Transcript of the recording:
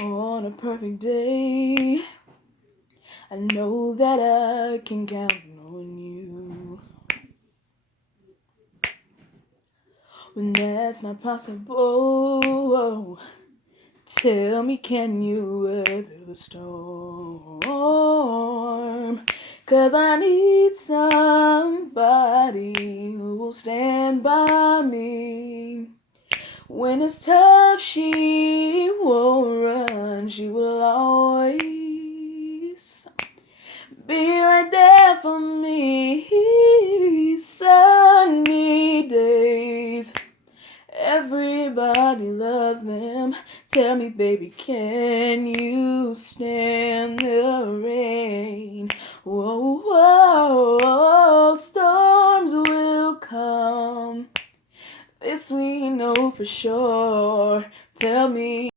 On a perfect day, I know that I can count on you. When that's not possible, tell me, can you weather the storm? 'Cause I need somebody who will stand by me. When it's tough, she won't run. She will always be right there for me. Sunny days, everybody loves them. Tell me, baby, can you stand the rain? Whoa, whoa, storms will come. This we know for sure. Tell me.